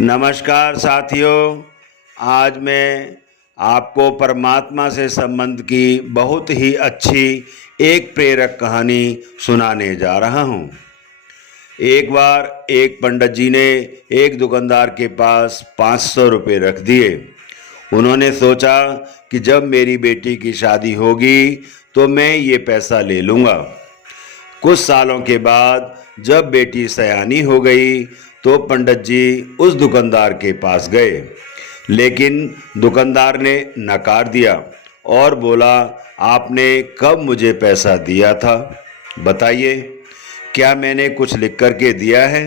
नमस्कार साथियों, आज मैं आपको परमात्मा से संबंध की बहुत ही अच्छी एक प्रेरक कहानी सुनाने जा रहा हूँ। एक बार एक पंडित जी ने एक दुकानदार के पास 500 रुपये रख दिए। उन्होंने सोचा कि जब मेरी बेटी की शादी होगी तो मैं ये पैसा ले लूँगा। कुछ सालों के बाद जब बेटी सयानी हो गई तो पंडित जी उस दुकानदार के पास गए, लेकिन दुकानदार ने नकार दिया और बोला, आपने कब मुझे पैसा दिया था? बताइए, क्या मैंने कुछ लिख कर के दिया है?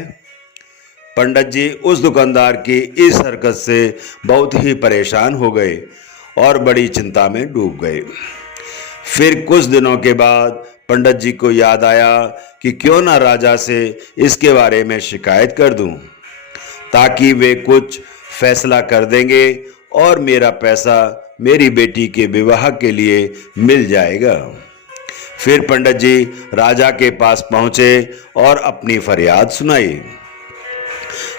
पंडित जी उस दुकानदार की इस हरकत से बहुत ही परेशान हो गए और बड़ी चिंता में डूब गए। फिर कुछ दिनों के बाद पंडित जी को याद आया कि क्यों ना राजा से इसके बारे में शिकायत कर दूं, ताकि वे कुछ फैसला कर देंगे और मेरा पैसा मेरी बेटी के विवाह के लिए मिल जाएगा। फिर पंडित जी राजा के पास पहुंचे और अपनी फरियाद सुनाई।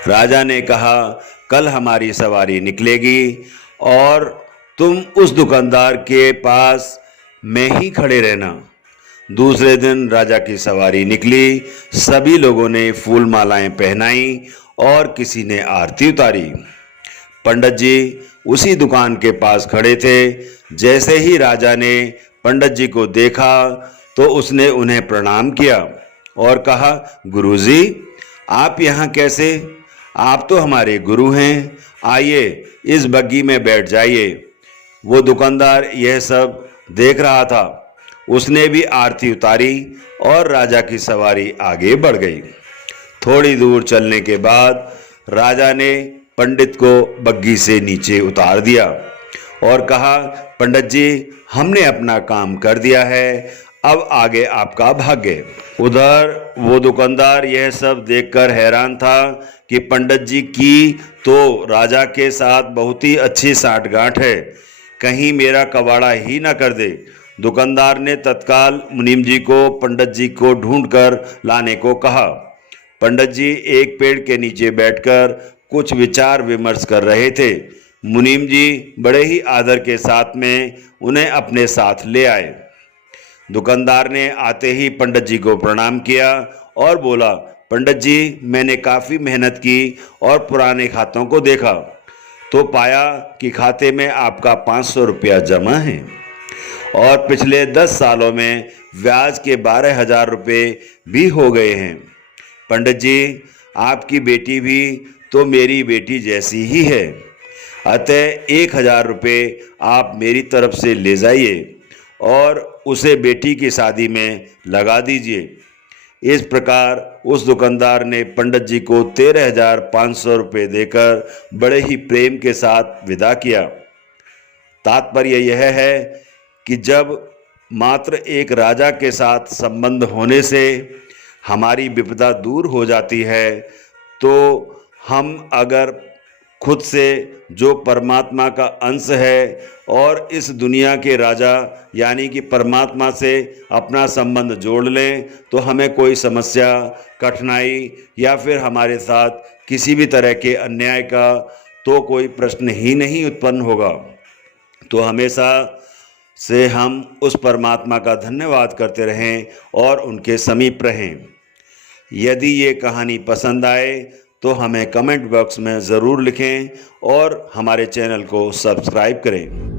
राजा ने कहा, कल हमारी सवारी निकलेगी और तुम उस दुकानदार के पास में ही खड़े रहना। दूसरे दिन राजा की सवारी निकली। सभी लोगों ने फूल मालाएं पहनाई और किसी ने आरती उतारी। पंडित जी उसी दुकान के पास खड़े थे। जैसे ही राजा ने पंडित जी को देखा तो उसने उन्हें प्रणाम किया और कहा, गुरुजी, आप यहाँ कैसे? आप तो हमारे गुरु हैं, आइए इस बग्गी में बैठ जाइए। वो दुकानदार यह सब देख रहा था। उसने भी आरती उतारी और राजा की सवारी आगे बढ़ गई। थोड़ी दूर चलने के बाद राजा ने पंडित को बग्गी से नीचे उतार दिया और कहा, पंडित जी, हमने अपना काम कर दिया है, अब आगे आपका भाग्य। उधर वो दुकानदार यह सब देखकर हैरान था कि पंडित जी की तो राजा के साथ बहुत ही अच्छी साठगांठ है, कहीं मेरा कबाड़ा ही ना कर दे। दुकानदार ने तत्काल मुनीम जी को पंडित जी को ढूंढकर लाने को कहा। पंडित जी एक पेड़ के नीचे बैठकर कुछ विचार विमर्श कर रहे थे। मुनीम जी बड़े ही आदर के साथ में उन्हें अपने साथ ले आए। दुकानदार ने आते ही पंडित जी को प्रणाम किया और बोला, पंडित जी, मैंने काफ़ी मेहनत की और पुराने खातों को देखा तो पाया कि खाते में आपका 500 रुपया जमा है और पिछले 10 सालों में ब्याज के 12,000 रुपये भी हो गए हैं। पंडित जी, आपकी बेटी भी तो मेरी बेटी जैसी ही है, अतः 1,000 रुपये आप मेरी तरफ से ले जाइए और उसे बेटी की शादी में लगा दीजिए। इस प्रकार उस दुकानदार ने पंडित जी को 13,500 रुपये देकर बड़े ही प्रेम के साथ विदा किया। तात्पर्य यह है कि जब मात्र एक राजा के साथ संबंध होने से हमारी विपदा दूर हो जाती है, तो हम अगर खुद से जो परमात्मा का अंश है और इस दुनिया के राजा यानी कि परमात्मा से अपना संबंध जोड़ लें, तो हमें कोई समस्या, कठिनाई या फिर हमारे साथ किसी भी तरह के अन्याय का तो कोई प्रश्न ही नहीं उत्पन्न होगा। तो हमेशा से हम उस परमात्मा का धन्यवाद करते रहें और उनके समीप रहें। यदि ये कहानी पसंद आए तो हमें कमेंट बॉक्स में ज़रूर लिखें और हमारे चैनल को सब्सक्राइब करें।